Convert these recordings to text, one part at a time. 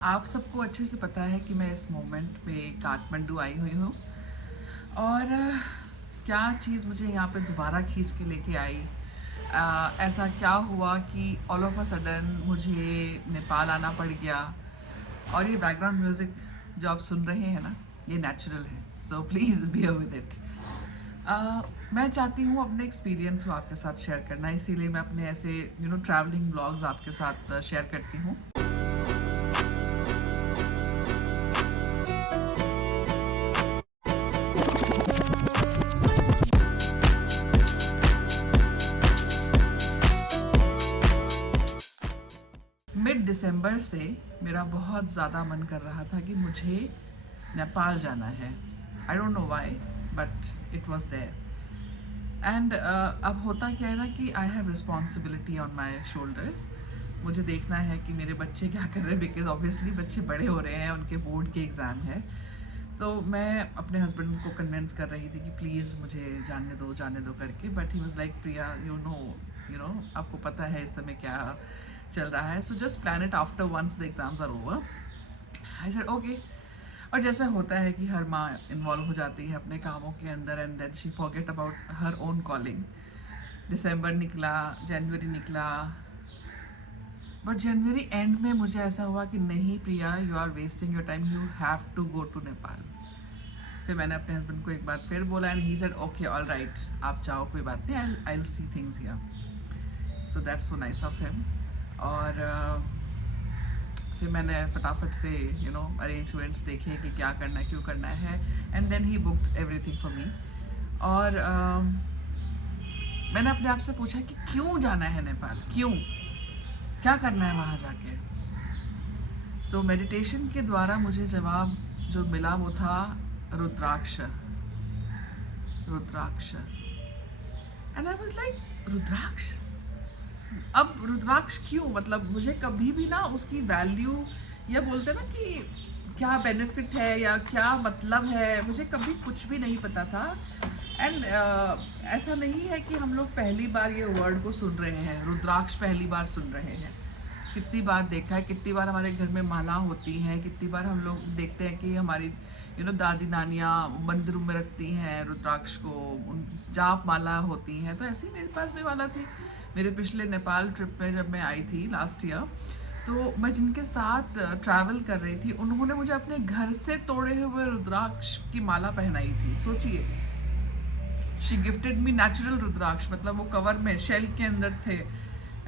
आप सबको अच्छे से पता है कि मैं इस मोमेंट पे काठमांडू आई हुई हूँ और क्या चीज़ मुझे यहाँ पे दोबारा खींच के लेके आई। ऐसा क्या हुआ कि ऑल ऑफ अ सडन मुझे नेपाल आना पड़ गया। और ये बैकग्राउंड म्यूज़िक जो आप सुन रहे हैं ना, ये नेचुरल है, so please bear with it. मैं चाहती हूँ अपने एक्सपीरियंस को आपके साथ शेयर करना, इसीलिए मैं अपने ऐसे ट्रैवलिंग ब्लॉग्स आपके साथ शेयर करती हूँ। मिड दिसंबर से मेरा बहुत ज़्यादा मन कर रहा था कि मुझे नेपाल जाना है। I don't know why, but it was there. And अब होता क्या है ना कि I have responsibility on my shoulders. मुझे देखना है कि मेरे बच्चे क्या कर रहे हैं, बिकॉज ऑब्वियसली बच्चे बड़े हो रहे हैं, उनके बोर्ड के एग्ज़ाम है। तो मैं अपने हस्बैंड को कन्विंस कर रही थी कि प्लीज़ मुझे जाने दो करके, but he was like, Priya you know आपको पता है इस समय क्या चल रहा है, so just plan it after once the exams are over. I said okay. और जैसे होता है कि हर माँ इन्वॉल्व हो जाती है अपने कामों के अंदर and then she forget about her own calling. दिसंबर निकला, जनवरी निकला, बट जनवरी एंड में मुझे ऐसा हुआ कि नहीं Priya, you are wasting your time, you have to go to Nepal. फिर मैंने अपने हस्बैंड को एक बार फिर बोला and he said okay all right, आप जाओ, कोई बात नहीं, I will see things here. So that's so nice of him. और फिर मैंने फटाफट से अरेंजमेंट्स देखे कि क्या करना है, क्यों करना है, and then he booked everything for me. और मैंने अपने आप से पूछा कि क्यों जाना है नेपाल, क्यों, क्या करना है वहाँ जाके। तो मेडिटेशन के द्वारा मुझे जवाब जो मिला वो था रुद्राक्ष। रुद्राक्ष एंड आई वाज लाइक, रुद्राक्ष, अब रुद्राक्ष क्यों, मतलब मुझे कभी भी ना उसकी वैल्यू, या बोलते ना कि क्या बेनिफिट है या क्या मतलब है, मुझे कभी कुछ भी नहीं पता था। एंड ऐसा नहीं है कि हम लोग पहली बार ये वर्ड को सुन रहे हैं, रुद्राक्ष पहली बार सुन रहे हैं। कितनी बार देखा है, कितनी बार हमारे घर में माला होती हैं, कितनी बार हम लोग देखते हैं कि हमारी दादी नानियाँ मंदिरों में रखती हैं रुद्राक्ष को, उन जाप माला होती हैं। तो ऐसे ही मेरे पास भी माला थी। मेरे पिछले नेपाल ट्रिप में जब मैं आई थी लास्ट ईयर, तो मैं जिनके साथ ट्रैवल कर रही थी उन्होंने मुझे अपने घर से तोड़े हुए रुद्राक्ष की माला पहनाई थी। सोचिए, शी गिफ्टेड मी नेचुरल रुद्राक्ष, मतलब वो कवर में शेल के अंदर थे।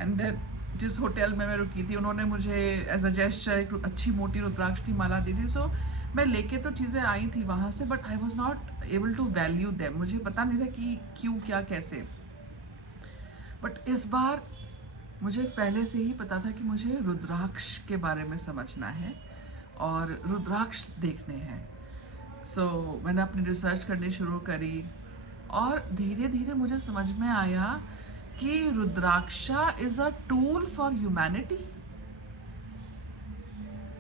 एंड देन जिस होटल में मैं रुकी थी उन्होंने मुझे एज अ जेस्चर एक अच्छी मोटी रुद्राक्ष की माला दी थी। सो मैं लेके तो चीज़ें आई थी वहाँ से, but I was not able to value them. मुझे पता नहीं था कि क्यों, क्या, कैसे। बट इस बार मुझे पहले से ही पता था कि मुझे रुद्राक्ष के बारे में समझना है और रुद्राक्ष देखने हैं। सो मैंने अपनी रिसर्च करनी शुरू करी और धीरे धीरे मुझे समझ में आया कि rudraksha is a tool for humanity.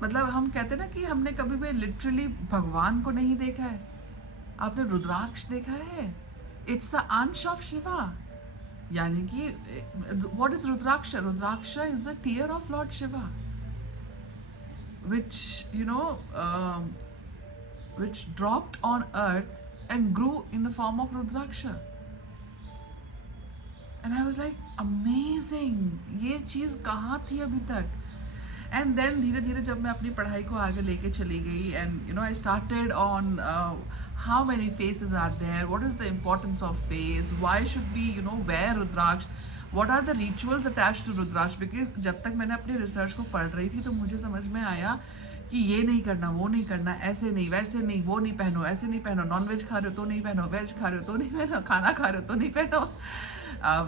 मतलब हम कहते हैं ना कि हमने कभी भी लिटरली भगवान को नहीं देखा है, आपने रुद्राक्ष देखा है, इट्स अ अंश ऑफ शिवा। यानी कि what is rudraksha? Rudraksha is the tear of lord Shiva, which you know which dropped on earth and grew in the form of rudraksha. And I was like, amazing, ये चीज़ कहाँ थी अभी तक। एंड देन धीरे धीरे जब मैं अपनी पढ़ाई को आगे लेके चली गई and I started on how many faces are there, what is the importance of face, why should be wear rudraksha, what are the rituals attach to rudraksha. Because जब तक मैंने अपनी रिसर्च को पढ़ रही थी तो मुझे समझ में आया कि ये नहीं करना, वो नहीं करना, ऐसे नहीं, वैसे नहीं, वो नहीं पहनो, ऐसे नहीं पहनो, नॉन वेज खा रहे हो तो नहीं पहनो, वेज खा रहे हो तो नहीं पहनो, खाना खा रहे हो तो नहीं पहनो,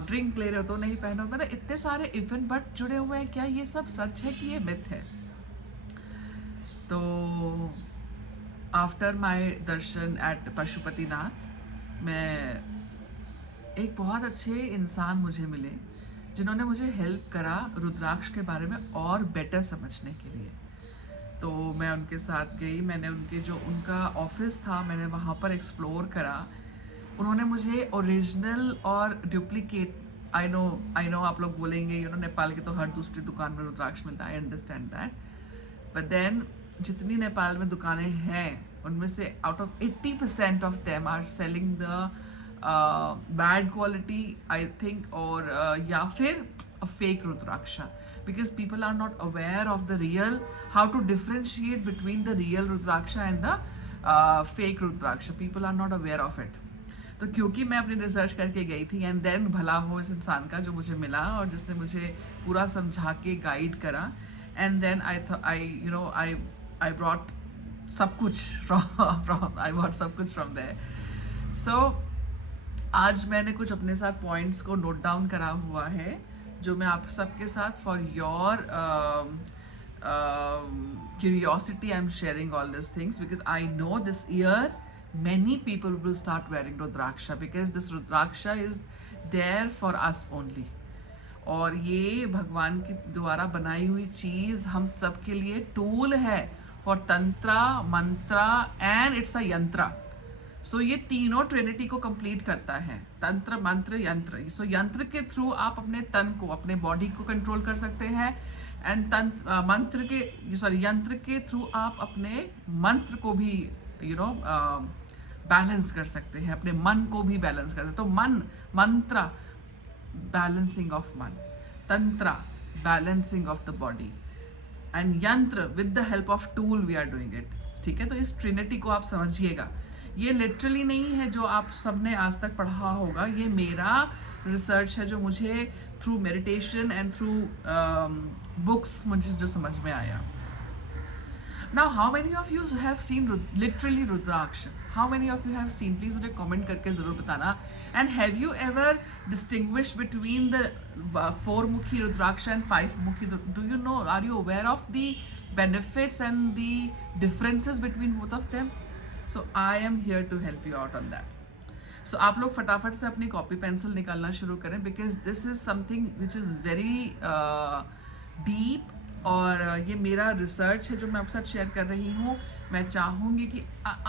ड्रिंक ले रहे हो तो नहीं पहनो। मतलब इतने सारे इवेंट बट जुड़े हुए हैं। क्या ये सब सच है कि ये मिथ है? तो after my darshan at Pashupatinath, मैं एक बहुत अच्छे इंसान मुझे मिले जिन्होंने मुझे हेल्प करा रुद्राक्ष के बारे में और बेटर समझने के लिए। तो मैं उनके साथ गई, मैंने उनके जो उनका ऑफिस था मैंने वहाँ पर एक्सप्लोर करा। उन्होंने मुझे ओरिजिनल और डुप्लीकेट, आई नो आप लोग बोलेंगे नेपाल के तो हर दूसरी दुकान में रुद्राक्ष मिलता है, I understand that, but then जितनी नेपाल में दुकानें हैं उनमें से out of 80% of them are selling the bad quality I think, और या फिर a fake rudraksha, because people are not aware of the real, how to differentiate between the real rudraksha and the fake rudraksha. People are not aware of it. तो क्योंकि मैं अपनी research करके गई थी एंड देन भला हो इस इंसान का जो मुझे मिला और जिसने मुझे पूरा समझा के गाइड करा, एंड देन आई ब्रॉट सब कुछ फ्रॉम देयर. सो आज मैंने कुछ अपने साथ पॉइंट्स को नोट डाउन करा हुआ है जो मैं आप सबके साथ for your curiosity I'm sharing all these things, because I know this year many people will start wearing rudraksha, because this rudraksha is there for us only. और ये भगवान के द्वारा बनाई हुई चीज़ हम सब के लिए टूल है for tantra Mantra and it's a यंत्रा. सो ये तीनों ट्रिनिटी को कंप्लीट करता है, तंत्र मंत्र यंत्र. सो यंत्र के थ्रू आप अपने तन को, अपने बॉडी को कंट्रोल कर सकते हैं, एंड यंत्र के थ्रू आप अपने मंत्र को भी बैलेंस कर सकते हैं, अपने मन को भी बैलेंस कर सकते हैं. तो मन मंत्र balancing of man, tantra balancing of the body, and yantra with the help of tool we are doing it. ठीक है, तो इस ट्रिनिटी को आप समझिएगा. ये लिटरली नहीं है जो आप सबने आज तक पढ़ा होगा, ये मेरा रिसर्च है जो मुझे through meditation and through books मुझे जो समझ में आया. Now how many of you have seen literally rudraksh? How many of you have seen? Please मुझे कमेंट करके जरूर बताना. And have you ever distinguish between the 4-मुखी रुद्राक्ष एंड 5-मुखी? Do you know, are you aware of the benefits and the differences between both of them? So I am here to help you out on that. So आप लोग फटाफट से अपनी copy pencil निकालना शुरू करें, because this is something which is very deep, और ये मेरा रिसर्च है जो मैं आपके साथ शेयर कर रही हूँ. मैं चाहूँगी कि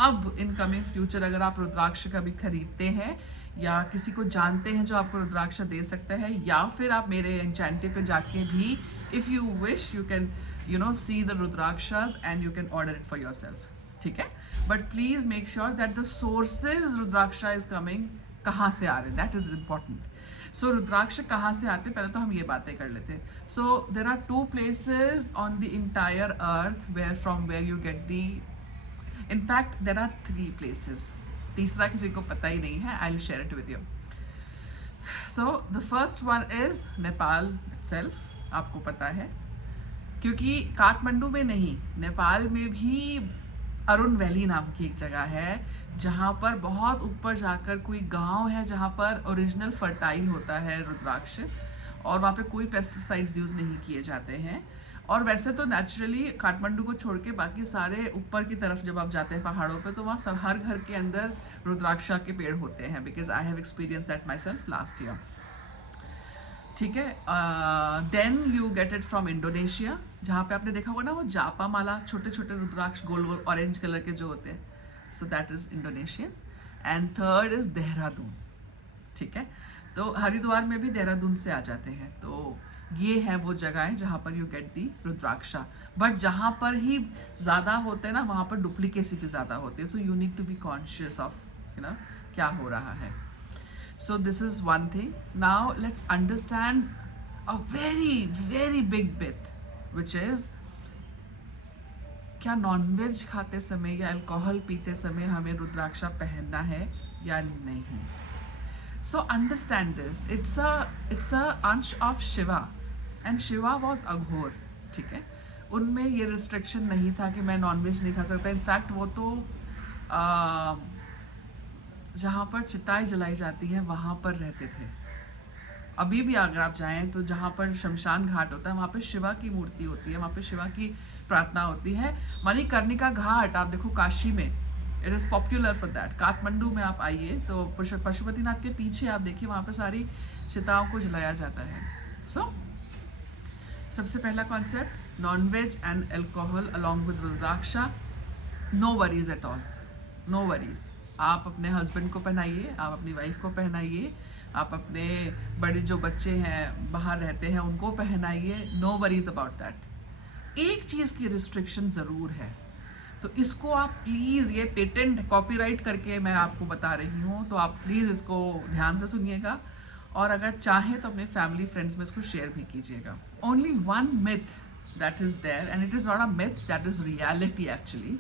अब इन कमिंग फ्यूचर अगर आप रुद्राक्ष का भी खरीदते हैं या किसी को जानते हैं जो आपको रुद्राक्ष दे सकता है, या फिर आप मेरे एन्चेंटे पे जाके भी if you wish you can see the rudrakshas and you can order it for yourself. ठीक है, but please make sure that the sources rudraksha is coming कहाँ से आ रहे हैं, that is important. So rudraksh कहाँ से आते हैं, पहले तो हम ये बातें कर लेते हैं. So there are 2 places on the entire earth where you get the. In fact there are 3 places. तीसरा किसी को पता ही नहीं है. I will share it with you. So the first one is Nepal itself. आपको पता है क्योंकि काठमांडू में नहीं, नेपाल में भी अरुण वैली नाम की एक जगह है जहाँ पर बहुत ऊपर जाकर कोई गांव है जहाँ पर ओरिजिनल फर्टाइल होता है रुद्राक्ष, और वहाँ पे कोई पेस्टिसाइड्स यूज़ नहीं किए जाते हैं. और वैसे तो नेचुरली काठमांडू को छोड़ के बाकी सारे ऊपर की तरफ जब आप जाते हैं पहाड़ों पे तो वहाँ सब हर घर के अंदर रुद्राक्षा के पेड़ होते हैं, because I have experience that myself last year. ठीक है, then you get it from Indonesia, जहाँ पे आपने देखा होगा ना वो जापा माला, छोटे छोटे रुद्राक्ष गोल गोल ऑरेंज कलर के जो होते हैं. So that is Indonesian. And third is Dehradun. ठीक है, तो हरिद्वार में भी देहरादून से आ जाते हैं. तो ये है वो जगहें जहाँ पर you get the Rudraksha. But जहाँ पर ही ज़्यादा होते हैं ना वहाँ पर डुप्लीकेसी भी ज़्यादा होती है. So you need to be conscious of क्या हो रहा है. So this is one thing. Now let's understand a very very big bit, which is क्या नॉनवेज खाते समय या अल्कोहल पीते समय हमें रुद्राक्षा पहनना है या नहीं. So understand this. It's a अंश of Shiva, and Shiva was अघोर. ठीक है, उनमें ये रिस्ट्रिक्शन नहीं था कि मैं नॉनवेज नहीं खा सकता. इनफैक्ट वो तो जहाँ पर चिताएं जलाई जाती है वहाँ पर रहते थे. अभी भी अगर आप जाएं तो जहाँ पर शमशान घाट होता है वहाँ पे शिवा की मूर्ति होती है, वहाँ पे शिवा की प्रार्थना होती है. मणिकर्णिका घाट आप देखो काशी में, it is popular for that. Kathmandu में आप आइए तो पशुपतिनाथ के पीछे आप देखिए वहाँ पे सारी चिताओं को जलाया जाता है. सो सबसे पहला concept, nonveg and alcohol along with rudraksha, no worries at all, no worries. आप अपने हस्बैंड को पहनाइए, आप अपनी वाइफ को पहनाइए, आप अपने बड़े जो बच्चे हैं बाहर रहते हैं उनको पहनाइए. No worries about that. एक चीज़ की रिस्ट्रिक्शन ज़रूर है, तो इसको आप प्लीज़, ये पेटेंट कॉपीराइट करके मैं आपको बता रही हूँ, तो आप प्लीज़ इसको ध्यान से सुनिएगा, और अगर चाहें तो अपने फैमिली फ्रेंड्स में इसको शेयर भी कीजिएगा. Only one myth that is there, and it is not a myth, that is reality actually,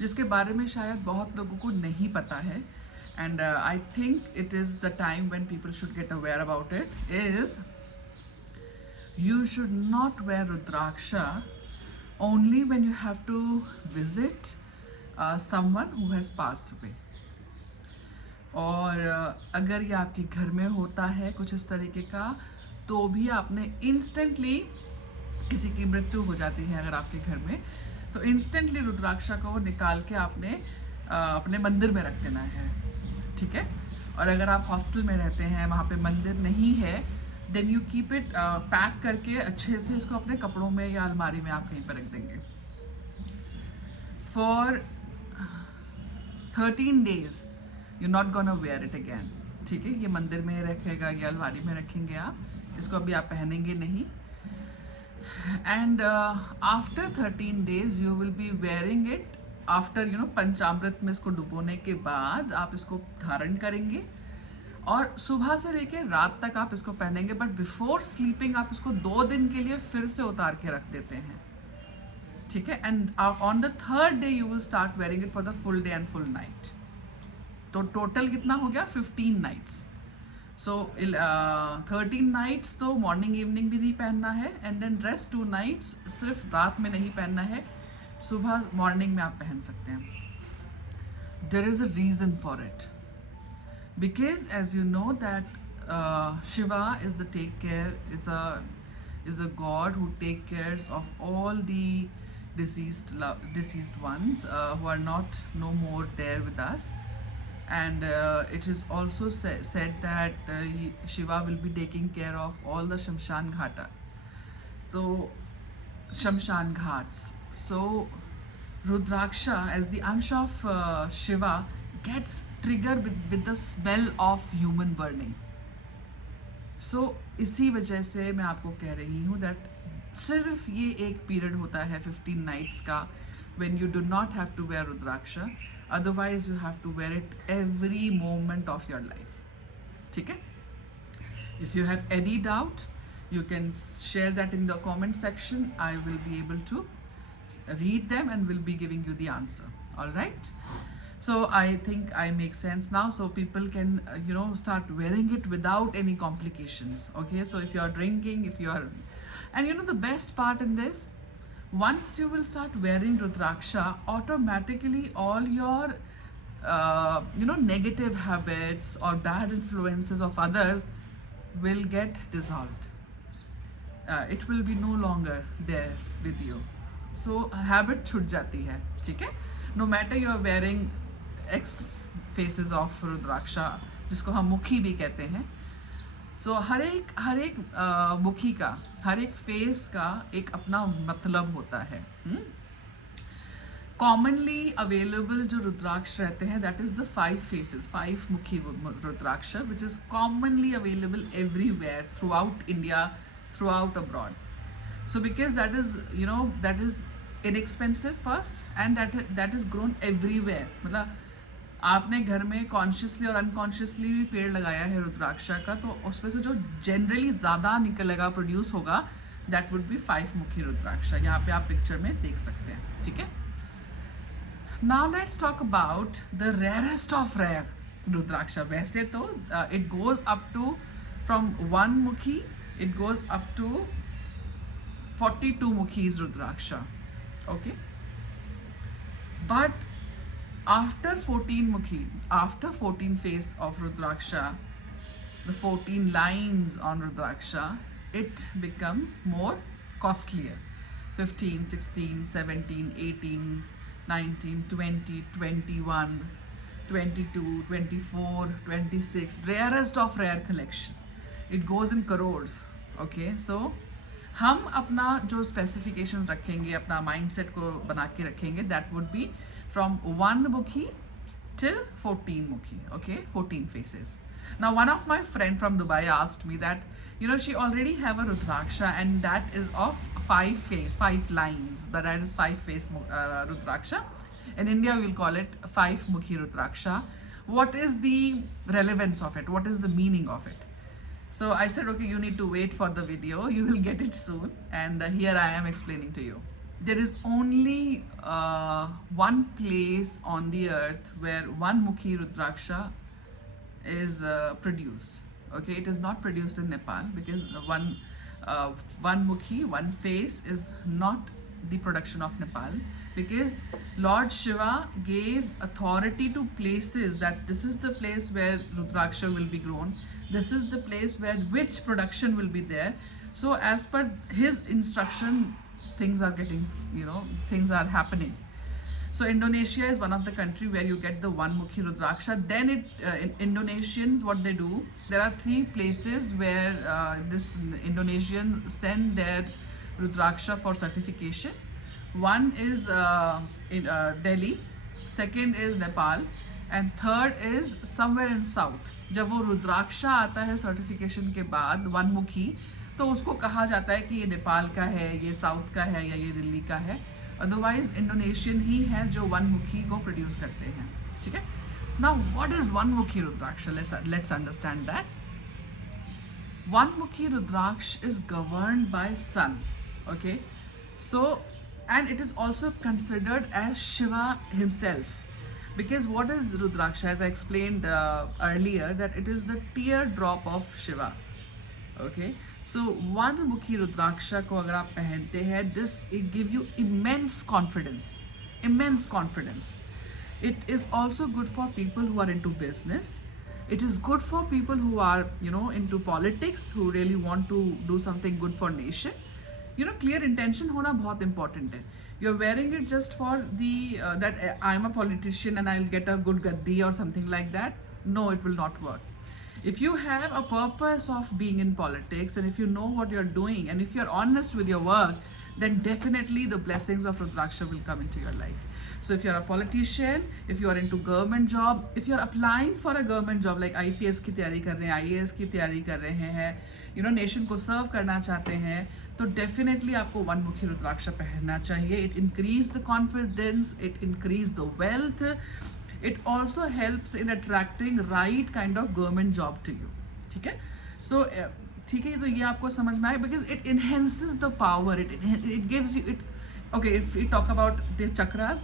जिसके बारे में शायद बहुत लोगों को नहीं पता है, and I think it is the time when people should get aware about it, is you should not wear rudraksha only when you have to visit someone who has passed away. और अगर ये आपके घर में होता है कुछ इस तरीके का, तो भी आपने इंस्टेंटली, किसी की मृत्यु हो जाती है अगर आपके घर में, तो इंस्टेंटली रुद्राक्षा को निकाल के आपने अपने मंदिर में रख देना है, ठीक है. और अगर आप हॉस्टल में रहते हैं, वहाँ पे मंदिर नहीं है, then you keep it pack करके अच्छे से, इसको अपने कपड़ों में या अलमारी में आप कहीं पर रख देंगे. For 13 days you not gonna wear it again, ठीक है. ये मंदिर में रखेगा या अलमारी में रखेंगे आप, इसको अभी आप पहनेंगे नहीं. And after 13 days you will be wearing it after panchamrit में इसको डुबोने के बाद आप इसको धारण करेंगे, और सुबह से लेकर रात तक आप इसको पहनेंगे. बट बिफोर स्लीपिंग आप इसको 2 दिन के लिए फिर से उतार के रख देते हैं, ठीक है. And on the 3rd day you will start wearing it for the full day and full night. तो टोटल कितना हो गया? 15 nights. सो 13 nights तो मॉर्निंग इवनिंग भी नहीं पहनना है, एंड देन रेस्ट 2 nights सिर्फ रात में नहीं पहनना है, सुबह मॉर्निंग में आप पहन सकते हैं. There is a reason for it, because as you know that Shiva is the take care, is a god who take cares of all the deceased ones who are no more there with us. And it is also said that Shiva will be taking care of all the Shamshan Ghata, so Shamshan Ghats. So Rudraksha, as the ansh of Shiva, gets triggered with the smell of human burning. So इसी वजह से मैं आपको कह रही हूँ that सिर्फ ये एक पीरियड होता है 15 nights का when you do not have to wear rudraksha, otherwise you have to wear it every moment of your life, ठीक है. If you have any doubt, you can share that in the comment section. I will be able to read them and will be giving you the answer. All right. So I think I make sense now, so people can start wearing it without any complications. Okay, so if you are drinking, if you are, and the best part in this, once you will start wearing rudraksha, automatically all your negative habits or bad influences of others will get dissolved. It will be no longer there with you. So habit छूट जाती है, ठीक है. No matter you are wearing X faces of Rudraksha, जिसको हम मुखी भी कहते हैं. सो हर एक मुखी का, हर एक फेस का एक अपना मतलब होता है. कॉमनली अवेलेबल जो रुद्राक्ष रहते हैं, that is the 5 faces, 5 mukhi rudraksh, which is commonly available everywhere throughout India, throughout abroad. So because that is inexpensive first, and that is grown everywhere. मतलब आपने घर में कॉन्शियसली और अनकॉन्शियसली भी पेड़ लगाया है रुद्राक्षा का, तो उसमें से जो जनरली ज़्यादा निकलेगा, प्रोड्यूस होगा, दैट वुड बी 5 मुखी रुद्राक्षा. यहाँ पे आप पिक्चर में देख सकते हैं, ठीक है. Now let's talk about the rarest of rare rudraksha. वैसे तो it goes up to from 1 mukhi, it goes up to 42 mukhis rudraksha. Okay, but after 14 mukhi, after 14 face of rudraksha, the 14 lines on rudraksha, it becomes more costlier. 15, 16, 17, 18, 19, 20, 21, 22, 24, 26, rarest of rare collection. It goes in crores. Okay, so हम अपना जो specification रखेंगे, अपना mindset को बना के रखेंगे, that would be from 1 मुखी till 14 mukhi. Okay, 14 faces. Now one of my friend from Dubai asked me that she already have a rudraksha and that is of five lines. That is five face Rudraksha. In India, we will call it five Mukhi Rudraksha. What is the relevance of it? What is the meaning of it? So I said, okay, you need to wait for the video. You will get it soon. And here I am explaining to you. There is only one place on the earth where one Mukhi Rudraksha is produced. Okay, it is not produced in Nepal because one Mukhi, one face is not the production of Nepal, because Lord Shiva gave authority to places that this is the place where Rudraksha will be grown, this is the place where which production will be there. So as per his instruction, things are getting, things are happening. So Indonesia is one of the country where you get the one Mukhi Rudraksha. Then Indonesians, what they do, there are three places where this Indonesians send their Rudraksha for certification. One is in Delhi, second is Nepal, and third is somewhere in south. जब वो रुद्राक्षा आता है certification के बाद one मुखी, तो उसको कहा जाता है कि ये नेपाल का है, ये साउथ का है, या ये दिल्ली का है. अदरवाइज इंडोनेशियन ही है जो वन मुखी को प्रोड्यूस करते हैं. ठीक है. Now what is one mukhi rudraksh? Let's understand that. One mukhi rudraksh is governed by sun. Okay, so and it is also considered as Shiva himself, because what is Rudraksha, as I explained earlier, that it is the teardrop of Shiva. Okay, so one Mukhi Rudraksha ko agar aap pehante hain, this it give you immense confidence. It is also good for people who are into business. It is good for people who are into politics, who really want to do something good for nation. Clear intention होना बहुत important है. You're wearing it just for the that I'm a politician and I'll get a good gaddi or something like that. No, it will not work. If you have a purpose of being in politics, and if you know what you're doing, and if you're honest with your work, then definitely the blessings of Rudraksha will come into your life. So if you're a politician, if you are into government job, if you're applying for a government job like IPS की तैयारी कर रहे हैं, IAS की तैयारी कर रहे हैं, नेशन को सर्व करना चाहते हैं, तो डेफिनेटली आपको वन मुखी रुद्राक्ष पहनना चाहिए. It increase the confidence, it increase the wealth, it also helps in attracting right kind of government job to you. ठीक है. सो ठीक है, तो ये आपको समझ में आए, because it enhances the power, it gives you it. Okay, if we talk about the chakras,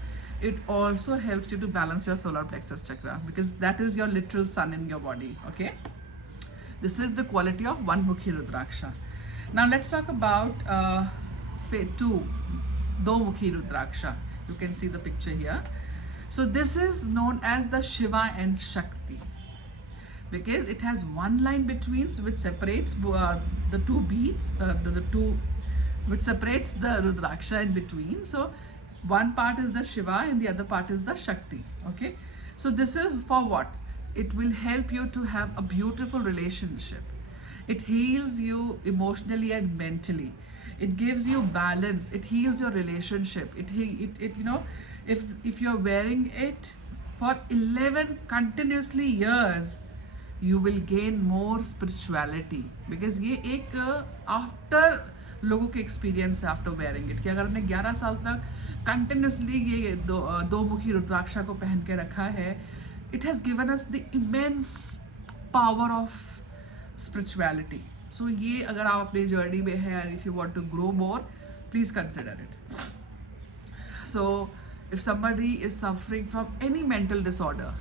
it also helps you to balance your solar plexus chakra, because that is your literal sun in your body. Okay, this is the quality of one Mukhi Rudraksha. Now let's talk about two Do Mukhi Rudraksha. You can see the picture here. So this is known as the Shiva and Shakti, because it has one line between which separates the two beads, which separates the Rudraksha in between. So one part is the Shiva and the other part is the Shakti. Okay, so this is for what? It will help you to have a beautiful relationship. It heals you emotionally and mentally. It gives you balance. It heals your relationship. If you're wearing it for 11 continuously years, you will gain more spirituality, because ये एक after लोगों के experience है after wearing it, कि अगर आपने 11 साल तक कंटिन्यूसली ये दो मुखी रुद्राक्षा को पहन के रखा है, it has given us the immense power of spirituality. So ये अगर आप अपनी जर्नी में है, if you want to grow more, please consider it. So if somebody is suffering from any mental disorder,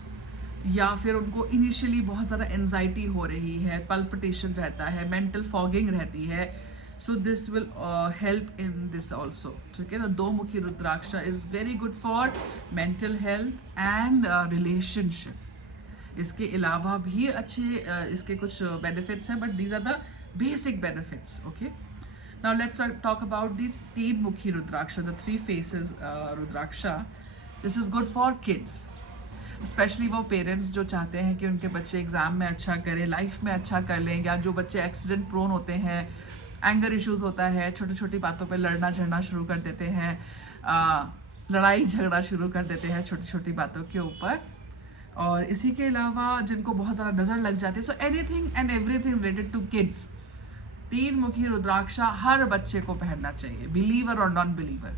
या फिर उनको इनिशियली बहुत ज़्यादा एनजाइटी हो रही है, पल्पिटेशन रहता है, मेंटल फॉगिंग रहती है, so this will help in this also. Okay, the Do Mukhi Rudraksha is very good for mental health and relationship. इसके अलावा भी अच्छे इसके कुछ benefits हैं, but these are the basic benefits. Okay, now let's talk about the Teen Mukhi Rudraksha, the three faces Rudraksha. This is good for kids, specially वो parents जो चाहते हैं कि उनके बच्चे एग्ज़ाम में अच्छा करें, लाइफ में अच्छा कर लें, या जो बच्चे एक्सीडेंट प्रोन होते हैं, एंगर इश्यूज़ होता है, छोटी छोटी बातों पे लड़ना झगड़ना शुरू कर देते हैं, लड़ाई झगड़ा शुरू कर देते हैं छोटी छोटी बातों के ऊपर. और इसी के अलावा जिनको बहुत ज़्यादा नज़र लग जाती है, so anything and everything related to kids, तीन मुखी रुद्राक्षा हर बच्चे को पहनना चाहिए, बिलीवर और नॉन बिलीवर।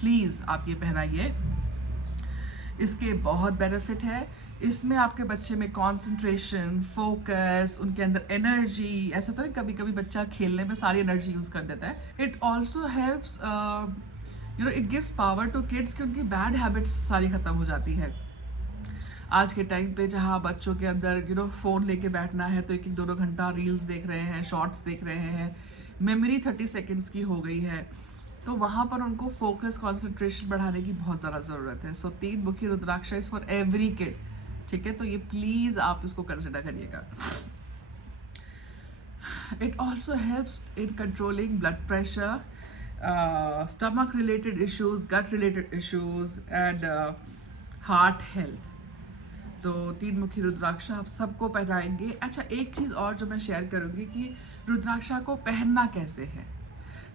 प्लीज आप ये पहनाइए, इसके बहुत बेनिफिट है। इसमें आपके बच्चे में कंसंट्रेशन, फोकस, उनके अंदर एनर्जी, ऐसा तो नहीं कभी कभी बच्चा खेलने में सारी एनर्जी यूज कर देता है। It also helps it gives power to kids कि उनकी बैड हैबिट्स सारी खत्म हो जाती है। आज के टाइम पे जहाँ बच्चों के अंदर फ़ोन लेके बैठना है तो एक एक 2-2 घंटा रील्स देख रहे हैं, शॉर्ट्स देख रहे हैं, मेमोरी 30 सेकेंड्स की हो गई है, तो वहाँ पर उनको फोकस, कंसंट्रेशन बढ़ाने की बहुत ज़्यादा ज़रूरत है। सो तीन मुखी rudraksha is for every kid, ठीक है? तो ये प्लीज़ आप इसको कंसिडर करिएगा। It also helps in controlling blood pressure, stomach related issues, gut related issues and heart health। तो तीन मुखी रुद्राक्षा आप सबको पहनाएंगे। अच्छा, एक चीज़ और जो मैं शेयर करूँगी कि रुद्राक्षा को पहनना कैसे है।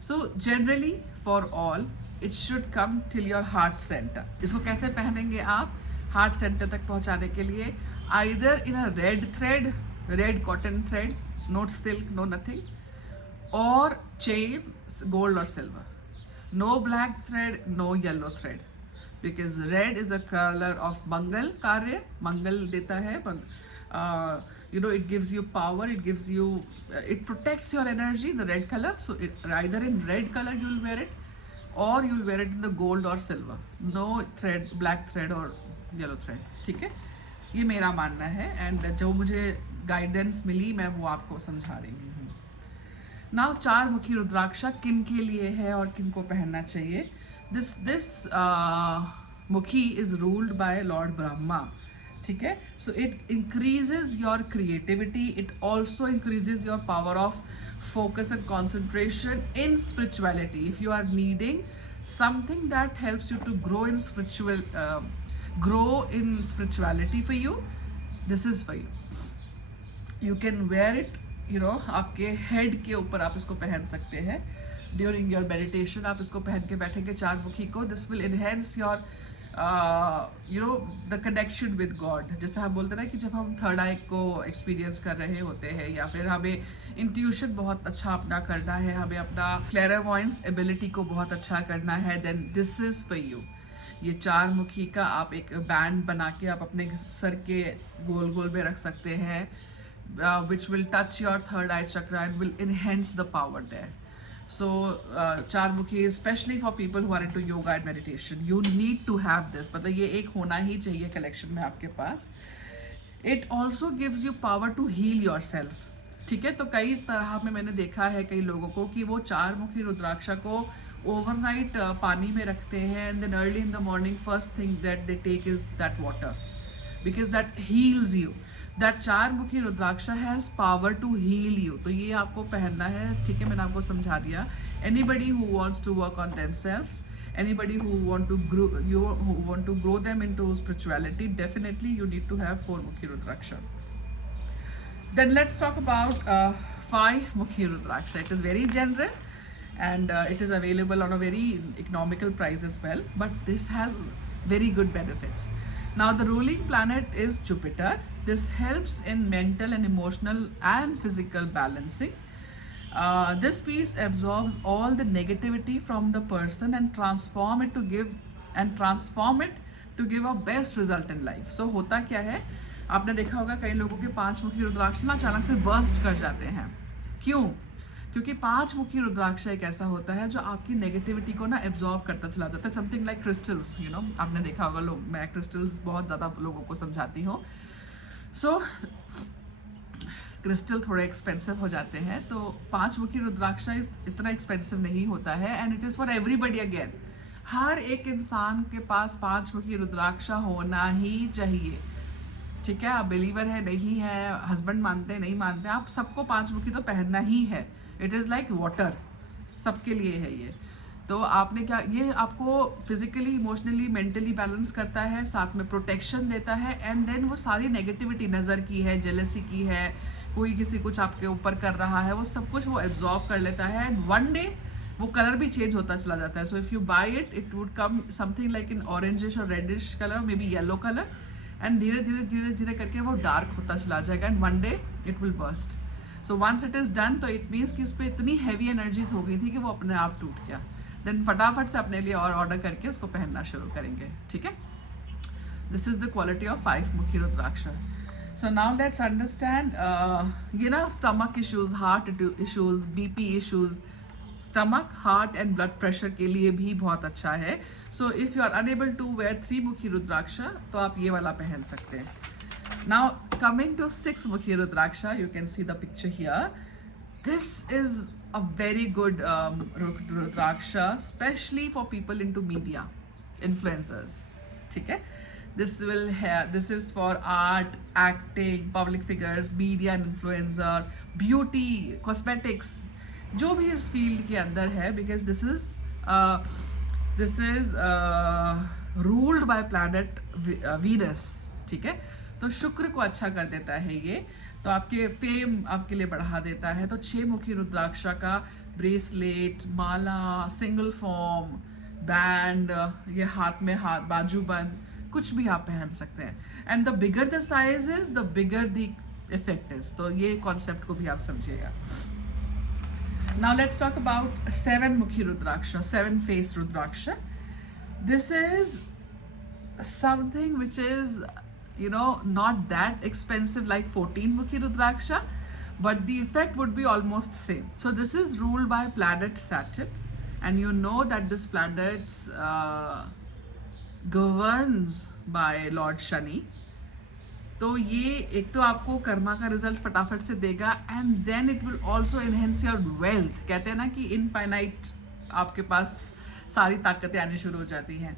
So generally for all it should come till your heart centre. इसको कैसे पहनेंगे आप हार्ट सेंटर तक पहुँचाने के लिए? Either in a red thread, red cotton thread, not silk, no nothing, or chain, gold or silver. No black thread, no yellow thread, because red is a color of Mangal कार्य, मंगल देता है। It gives you power, it gives you, it protects your energy, the red color. So either in red color you'll wear it, or you'll wear it in the gold or silver. No thread, black thread or yellow thread, ठीक है? ये मेरा मानना है, and जो मुझे guidance मिली मैं वो आपको समझा रही हूँ। नाउ चार मुखी रुद्राक्षा किन के लिए है और किन को पहनना चाहिए? दिस मुखी is ruled by Lord Brahma, ठीक है? So it increases your creativity, it also increases your power of focus and concentration in spirituality. If you are needing something that helps you to grow in spirituality for you, this is for you. You can wear it, आपके head के ऊपर आप इसको पहन सकते हैं during your meditation. आप इसको पहन के बैठेंगे चार मुखी को। This will enhance your the connection with God. जैसे हम बोलते हैं ना कि जब हम थर्ड आई को एक्सपीरियंस कर रहे होते हैं, या फिर हमें इंट्यूशन बहुत अच्छा अपना करना है, हमें अपना क्लैरवॉयंस एबिलिटी को बहुत अच्छा करना है, then this is for you. ये चार मुखी का आप एक बैंड बना के आप अपने सर के गोल गोल में रख सकते हैं, which will touch your third eye chakra and will enhance the power there. So Charmukhi, especially for people who are into yoga and meditation, you need to have this. मतलब ये एक होना ही चाहिए कलेक्शन में आपके पास। It also gives you power to heal yourself, ठीक है? तो कई तरह में मैंने देखा है कई लोगों को कि वो चार मुखी रुद्राक्षा को ओवरनाइट पानी में रखते हैं, and then early in the morning first thing that they take is that water, because that heals you. That चार मुखी Rudraksha has power to heal you. तो ये आपको पहनना है, ठीक है? मैंने आपको समझा दिया। Anybody who wants to work on themselves, anybody who want to grow them into spirituality, definitely you need to have 4 mukhi rudraksha. Then let's talk about 5 mukhi rudraksha. It is very general and it is available on a very economical price as well, but this has very good benefits. Now the ruling planet is Jupiter. This helps in mental and emotional and physical balancing. This piece absorbs all the negativity from the person and transform it to give a best result in life. So होता क्या है, आपने देखा होगा कई लोगों के 5 मुखी रुद्राक्ष ना अचानक से बर्स्ट कर जाते हैं। क्यों? क्योंकि 5 मुखी रुद्राक्ष एक ऐसा होता है जो आपकी नेगेटिविटी को ना एब्जॉर्ब करता चला जाता है। समथिंग लाइक क्रिस्टल्स, आपने देखा होगा, मैं क्रिस्टल्स बहुत ज़्यादा लोगों को समझाती हूँ। सो क्रिस्टल थोड़े एक्सपेंसिव हो जाते हैं, तो 5 मुखी रुद्राक्षा इतना एक्सपेंसिव नहीं होता है, and it is for everybody again. हर एक इंसान के पास 5 मुखी रुद्राक्षा होना ही चाहिए, ठीक है? आप बिलीवर है नहीं है, हस्बैंड मानते हैं नहीं मानते हैं, आप सबको 5 मुखी तो पहनना ही है। इट इज़ लाइक वाटर, सबके लिए है ये। तो आपने क्या, ये आपको फिजिकली, इमोशनली, मेंटली बैलेंस करता है, साथ में प्रोटेक्शन देता है, एंड देन वो सारी नेगेटिविटी, नज़र की है, जेलसी की है, कोई किसी कुछ आपके ऊपर कर रहा है, वो सब कुछ वो एब्जॉर्ब कर लेता है, एंड वन डे वो कलर भी चेंज होता चला जाता है। So if you buy it, it would come something like in orangish और reddish colour, maybe yellow colour, and धीरे धीरे धीरे धीरे करके वो डार्क होता चला जाएगा, and one day it will burst. So once it is done तो इट मीन्स कि उस पर इतनी हैवी एनर्जीज हो गई थी कि वो अपने आप टूट गया. देन फटाफट से अपने लिए और ऑर्डर करके उसको पहनना शुरू करेंगे. ठीक है. This is the quality of 5 mukhi rudraksha. So now let's understand ये ना stomach issues, heart issues, BP issues, stomach, heart and blood pressure के लिए भी बहुत अच्छा है. So if you are unable to wear 3 mukhi रुद्राक्ष तो आप ये वाला पहन सकते हैं. Now coming to 6 Mukhi Rudraksha, you can see the picture here. This is a very good Rudraksha, especially for people into media, influencers. ठीक है? This is for art, acting, public figures, media and influencer, beauty, cosmetics, जो भी इस field के अंदर है, because this is ruled by planet Venus. ठीक है. तो शुक्र को अच्छा कर देता है ये, तो आपके फेम आपके लिए बढ़ा देता है. तो 6 मुखी रुद्राक्षा का ब्रेसलेट, माला, सिंगल फॉर्म, बैंड, ये हाथ में बाजूबंद, कुछ भी आप पहन सकते हैं. And the bigger the size is the bigger the effect is. तो ये कॉन्सेप्ट को भी आप समझिएगा. Now let's talk about 7 mukhi rudraksha, 7 face rudraksha. This is something which is not that expensive like 14 Mukhi Rudraksha, but the effect would be almost same. So this is ruled by planet Saturn, and you know that this planet governs by Lord Shani. तो ये एक तो आपको कर्मा का result फटाफट से देगा, and then it will also enhance your wealth. कहते हैं ना कि इनफाइनाइट आपके पास सारी ताकतें आनी शुरू हो जाती हैं.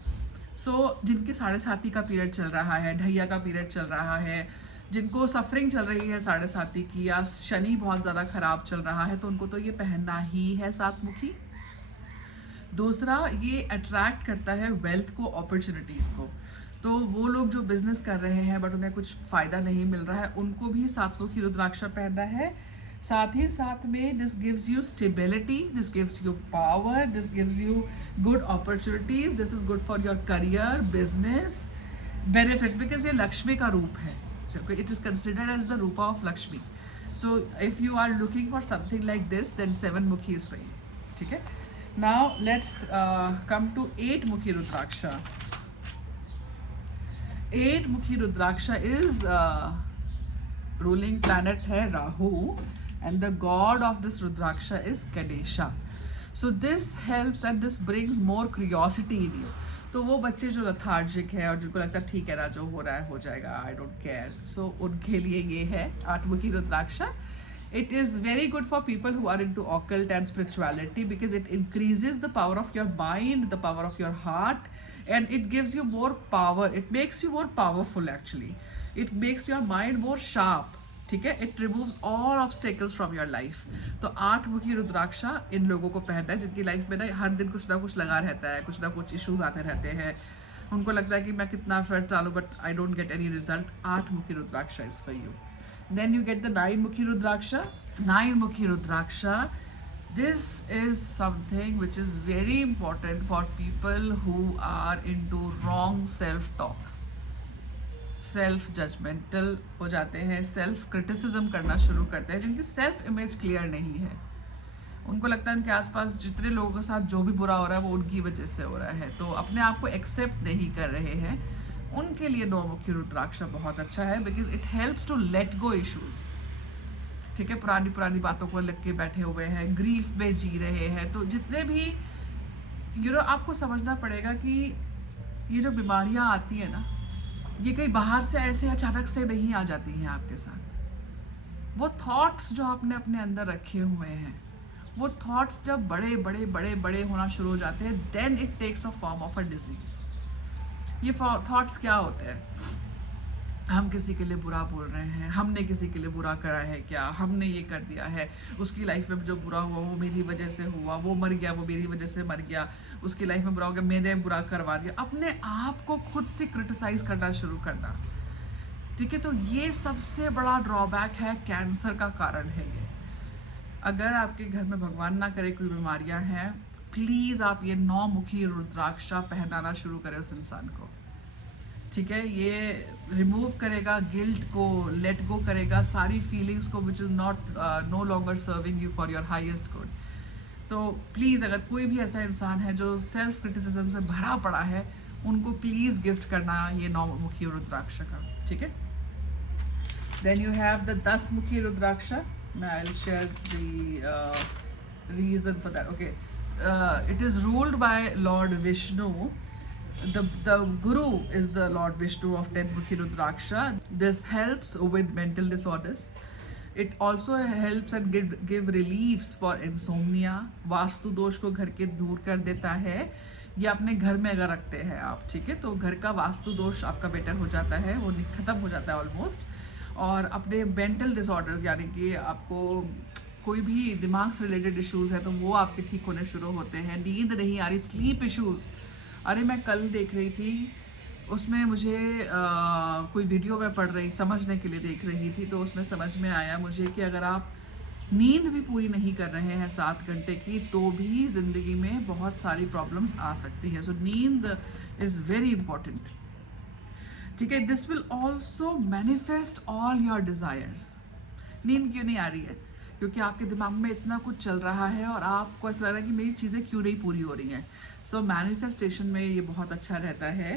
जिनके 7.5 का पीरियड चल रहा है, ढैया का पीरियड चल रहा है, जिनको सफरिंग चल रही है 7.5 की, या शनि बहुत ज़्यादा ख़राब चल रहा है, तो उनको तो ये पहनना ही है 7 मुखी. दूसरा, ये अट्रैक्ट करता है वेल्थ को, अपॉर्चुनिटीज़ को. तो वो लोग जो बिजनेस कर रहे हैं बट उन्हें कुछ फ़ायदा नहीं मिल रहा है, उनको भी 7 मुखी रुद्राक्षा पहनना है. साथ ही साथ में this gives you stability, this gives you power, this gives you good opportunities, this is good for your career, business, benefits, because ये लक्ष्मी का रूप है. It is considered as the rupa of Lakshmi. So if you are looking for something like this, then 7 mukhi is for you. ठीक है. Now let's come to 8 mukhi Rudraksha. 8 mukhi rudraksha is ruling planet है Rahu, and the god of this rudraksha is Ganesha. So this helps and this brings more curiosity in you. तो वो बच्चे जो lethargic है और जिनको लगता है ठीक है ना, जो हो रहा है हो जाएगा, आई डोंट केयर, सो उनके लिए ये है 8 mukhi Rudraksha. It is very good for people who are into occult and spirituality because it increases the power of your mind, the power of your heart, and it gives you more power. It makes you more powerful actually. It makes your mind more sharp. ठीक है. It removes all obstacles from your life. तो 8 मुखी रुद्राक्षा इन लोगों को पहनना है जिनकी life में ना हर दिन कुछ ना कुछ लगा रहता है, कुछ ना कुछ इश्यूज आते रहते हैं. उनको लगता है कि मैं कितना एफर्ट डालूं but I don't get any result. 8 mukhi rudraksha is for you. Then you get the 9 mukhi rudraksha. 9 mukhi rudraksha, this is something which is very important for people who are into wrong self-talk. Self judgmental हो जाते हैं, सेल्फ क्रिटिसिज्म करना शुरू करते हैं, जिनकी self image clear नहीं है. उनको लगता है उनके आसपास जितने लोगों के साथ जो भी बुरा हो रहा है वो उनकी वजह से हो रहा है, तो अपने आप को एक्सेप्ट नहीं कर रहे हैं. उनके लिए 9 मुखी रुद्राक्षा बहुत अच्छा है because it helps to let go issues. ठीक है. पुरानी बातों को लग के बैठे हुए हैं, ग्रीफ में जी रहे हैं, तो जितने भी आपको समझना पड़ेगा कि ये जो बीमारियां आती हैं ना, ये कहीं बाहर से ऐसे अचानक से नहीं आ जाती हैं आपके साथ. वो थॉट्स जो आपने अपने अंदर रखे हुए हैं, वो थॉट्स जब बड़े बड़े बड़े बड़े होना शुरू हो जाते हैं, then it takes a form of a disease. ये थॉट्स क्या होते हैं? हम किसी के लिए बुरा बोल रहे हैं, हमने किसी के लिए बुरा करा है क्या, हमने ये कर दिया है, उसकी लाइफ में जो बुरा हुआ वो मेरी वजह से हुआ, वो मर गया वो मेरी वजह से मर गया, उसकी लाइफ में बुरा हो गया, मैंने बुरा करवा दिया. अपने आप को खुद से क्रिटिसाइज करना शुरू करना. ठीक है. तो ये सबसे बड़ा ड्रॉबैक है, कैंसर का कारण है ये. अगर आपके घर में भगवान ना करे कोई बीमारियां हैं, प्लीज़ आप ये 9 मुखी रुद्राक्षा पहनाना शुरू करें उस इंसान को. ठीक है, ये रिमूव करेगा गिल्ट को, लेट गो करेगा सारी फीलिंग्स को which is not know longer serving you for your highest good. तो प्लीज़ अगर कोई भी ऐसा इंसान है जो सेल्फ क्रिटिसिज्म से भरा पड़ा है, उनको प्लीज़ गिफ्ट करना ये 9 मुखी रुद्राक्ष का, ठीक है। देन यू हैव द 10 मुखी रुद्राक्ष। मैं आई will share the reason for that. Okay, it is ruled by Lord Vishnu. The Guru is the Lord Vishnu of 10 Mukhi Rudraksha. This helps with mental disorders. It also helps and give reliefs for insomnia. Vastu दोष को घर के दूर कर देता है। ये अपने घर में अगर रखते हैं आप, ठीक है, तो घर का वास्तु दोष आपका बेटर हो जाता है, वो खत्म हो जाता है ऑलमोस्ट। और अपने मेंटल डिसऑर्डर्स यानी कि आपको कोई भी दिमाग से रिलेटेड इश्यूज़ है तो वो आपके ठीक होने शुरू होते हैं। नींद नहीं आ रही, स्लीप इश्यूज़, अरे मैं कल देख रही थी, उसमें मुझे कोई वीडियो में पढ़ रही, समझने के लिए देख रही थी, तो उसमें समझ में आया मुझे कि अगर आप नींद भी पूरी नहीं कर रहे हैं 7 घंटे की, तो भी ज़िंदगी में बहुत सारी प्रॉब्लम्स आ सकती हैं। सो नींद इज़ वेरी इंपॉर्टेंट, ठीक है। This will also manifest all your desires. नींद क्यों नहीं आ रही है? क्योंकि आपके दिमाग में इतना कुछ चल रहा है और आपको ऐसा लग रहा है कि मेरी चीज़ें क्यों नहीं पूरी हो रही हैं। सो मैनिफेस्टेशन में ये बहुत अच्छा रहता है।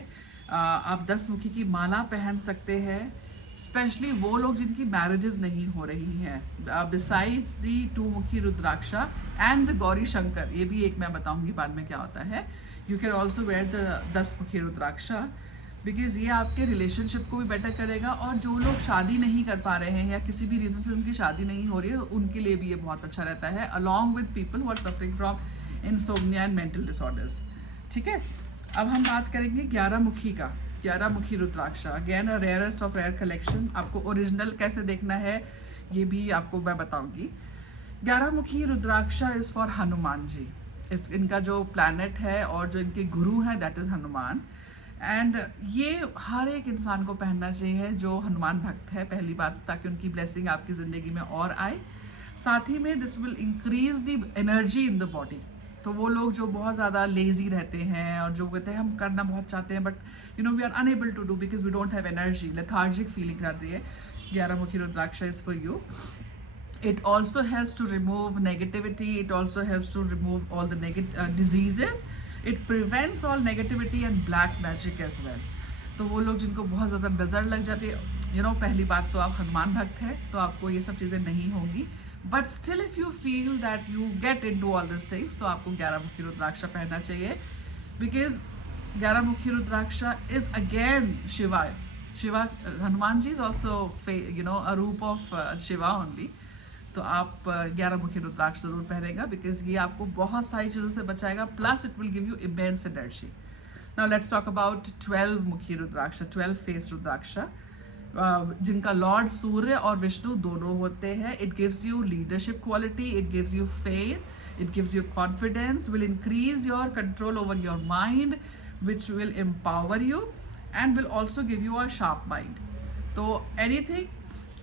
आप 10 मुखी की माला पहन सकते हैं, स्पेशली वो लोग जिनकी मैरिजेस नहीं हो रही हैं। बिसाइड्स दी 2 मुखी रुद्राक्षा एंड द गौरी शंकर, ये भी एक मैं बताऊंगी बाद में क्या होता है। You can also wear the 10 mukhi Rudraksha, because ये आपके रिलेशनशिप को भी बेटर करेगा। और जो लोग शादी नहीं कर पा रहे हैं या किसी भी रीज़न से उनकी शादी नहीं हो रही है, उनके लिए भी ये बहुत अच्छा रहता है, along with people who are suffering from insomnia and mental disorders, ठीक है। अब हम बात करेंगे 11 मुखी का। 11 mukhi rudraksha, again a rarest of rare collection. आपको ओरिजिनल कैसे देखना है ये भी आपको मैं बताऊंगी। 11 मुखी रुद्राक्षा इज़ फॉर हनुमान जी। इनका जो प्लैनेट है और जो इनके गुरु हैं दैट इज़ हनुमान। एंड ये हर एक इंसान को पहनना चाहिए जो हनुमान भक्त है, पहली बात, ताकि उनकी ब्लेसिंग आपकी ज़िंदगी में और आए। साथ ही में this will increase the energy in the body. तो वो लोग जो बहुत ज़्यादा लेजी रहते हैं और जो कहते हैं हम करना बहुत चाहते हैं but you know we are unable to do because we don't have energy, lethargic feeling रहती है, 11 mukhi rudraksha is for you. It also helps to remove negativity. It also helps to remove all the diseases. It prevents all negativity and black magic as well. तो वो लोग जिनको बहुत ज़्यादा नज़र लग जाती है, यू नो, पहली बात तो आप हनुमान भक्त हैं तो आपको ये सब चीज़ें नहीं होंगी, but still if you feel that you get into all this things तो आपको 11 मुखी रुद्राक्षा पहनना चाहिए, because 11 mukhi rudraksha is again Shiva. Hanuman ji is also you know a roop of Shiva only. तो आप 11 मुखी रुद्राक्ष जरूर पहनेगा, बिकॉज ये आपको बहुत सारी चीज़ों से बचाएगा, plus it will give you immense energy. Now let's talk about 12 मुखी रुद्राक्ष, 12 फेस रुद्राक्ष, जिनका लॉर्ड सूर्य और विष्णु दोनों होते हैं। It gives you leadership quality, it gives you fame, it gives you confidence, will increase your control over your mind, which will empower you and will also give you a sharp mind. तो anything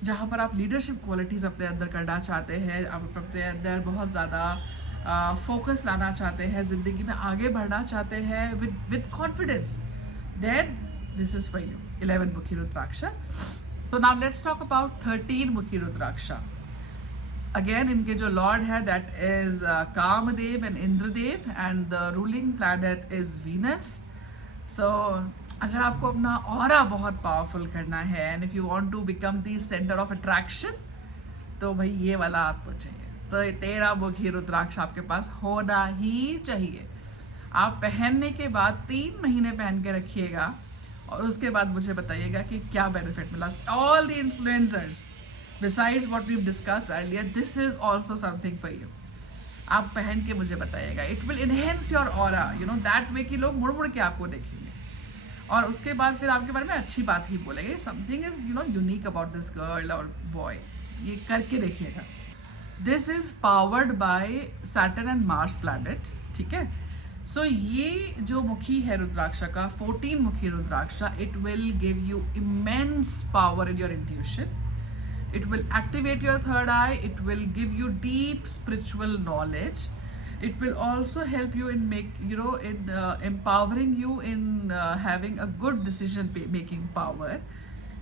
जहाँ पर आप leadership qualities अपने अंदर करना चाहते हैं, आप अपने अंदर बहुत ज़्यादा फोकस लाना चाहते हैं, ज़िंदगी में आगे बढ़ना चाहते हैं with confidence, then this is for you 11 mukhi Rudraksha. तो नाउ लेट्स टॉक अबाउट 13 मुखी रुद्राक्षा। अगेन इनके जो लॉर्ड है that is Kamdev and Indradev and the ruling planet is Venus. So अगर आपको अपना ऑरा बहुत पावरफुल करना है and if you want to become the centre of attraction, तो भाई ये वाला आपको चाहिए। तो 13 मुखी रुद्राक्ष आपके पास होना ही चाहिए। आप पहनने के बाद 3 महीने पहन के रखिएगा और उसके बाद मुझे बताइएगा कि क्या बेनिफिट मिला। All the influencers besides what we discussed earlier, this is also something for you. आप पहन के मुझे बताइएगा, it will enhance your aura, you know that way कि लोग मुड़ मुड़ के आपको देखेंगे और उसके बाद फिर आपके बारे में अच्छी बात ही बोलेंगे। Something is you know unique about this girl और बॉय, ये करके देखिएगा। This is powered by Saturn and Mars planet, ठीक है। सो ये जो मुखी है रुद्राक्षा का, 14 mukhi rudraksha, it will give you immense power in your intuition, it will activate your third eye, it will give you deep spiritual knowledge, It will also help you in empowering you in having a good making power.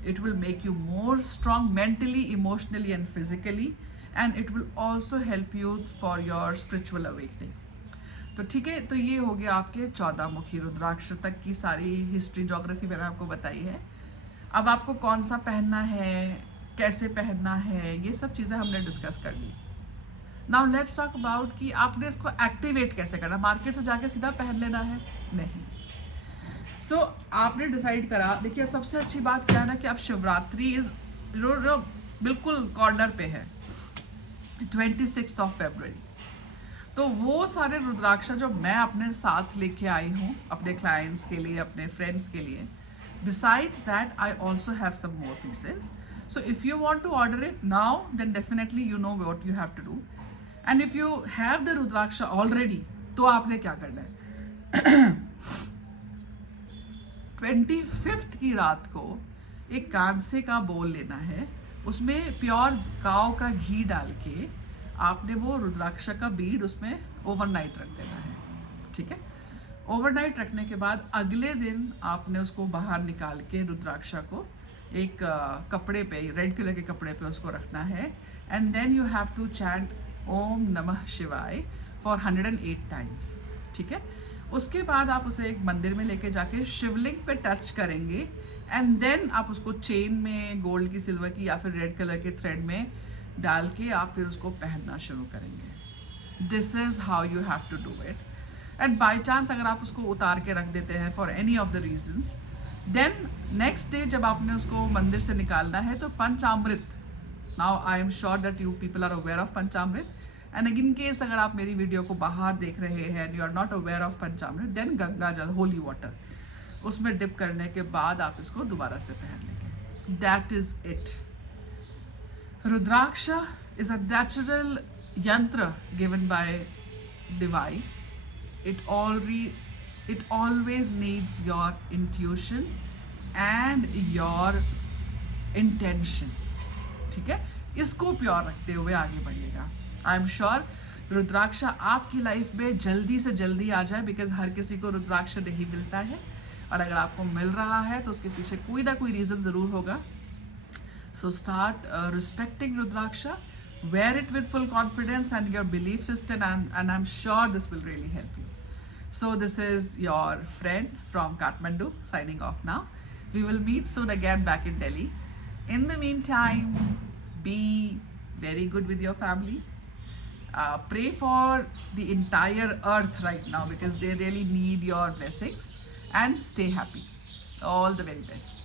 It will make you more strong mentally, emotionally, and physically, and it will also help you for your spiritual awakening. तो ठीक है, तो ये हो गया आपके 14 मुखी रुद्राक्ष तक की सारी हिस्ट्री जोग्राफी मैंने आपको बताई है. अब आपको कौन सा पहनना है, कैसे पहनना है, ये सब चीज़ें हमने डिस्कस कर ली. नाउ लेट्स टॉक अबाउट कि आपने इसको एक्टिवेट कैसे करना. मार्केट से जाके सीधा पहन लेना है? नहीं. सो आपने डिसाइड करा. देखिए सबसे अच्छी बात क्या है ना कि अब शिवरात्रि इज बिल्कुल कॉर्नर पे है, 26 ऑफ February. तो वो सारे रुद्राक्ष जो मैं अपने साथ लेके आई हूँ अपने क्लाइंट्स के लिए, अपने फ्रेंड्स के लिए, besides that I also have some more pieces. So if you want to order it now, then definitely you know what you have to do. And if you have the rudraksha already, तो आपने क्या करना है? 25th की रात को एक कांसे का बोल लेना है, उसमें प्योर काव का घी डाल के आपने वो रुद्राक्ष का बीड उसमें ओवरनाइट रख देना है. ठीक है. ओवरनाइट रखने के बाद अगले दिन आपने उसको बाहर निकाल के रुद्राक्ष को एक कपड़े पे, रेड कलर के कपड़े पे उसको रखना है. And then you have to chant Om Namah Shivaya for 108 times. ठीक है. उसके बाद आप उसे एक मंदिर में लेके जाके शिवलिंग पे टच करेंगे एंड देन आप उसको चेन में गोल्ड की, सिल्वर की या फिर रेड कलर के थ्रेड में डाल के आप फिर उसको पहनना शुरू करेंगे. This is how you have to do it. And by chance अगर आप उसको उतार के रख देते हैं for any of the reasons, then next day जब आपने उसको मंदिर से निकालना है तो panchamrit, now I am sure that you people are aware of panchamrit, and in case अगर आप मेरी वीडियो को बाहर देख रहे हैं and you are not aware of Panchamrit, then Ganga जल, होली वाटर, उसमें डिप करने के बाद आप इसको दोबारा से पहन लेंगे. That is it. Rudraksha is a natural yantra given by divine. It always needs your intuition and your intention. ठीक है. इसको प्योर रखते हुए आगे बढ़िएगा. आई एम श्योर रुद्राक्षा आपकी लाइफ में जल्दी से जल्दी आ जाए, बिकॉज हर किसी को रुद्राक्ष नहीं मिलता है, और अगर आपको मिल रहा है तो उसके पीछे कोई ना कोई रीज़न ज़रूर होगा. So start respecting Rudraksha, wear it with full confidence and your belief system, and I'm sure this will really help you. So this is your friend from Kathmandu signing off now. We will meet soon again back in Delhi. In the meantime, be very good with your family. Pray for the entire earth right now because they really need your blessings, and stay happy. All the very best.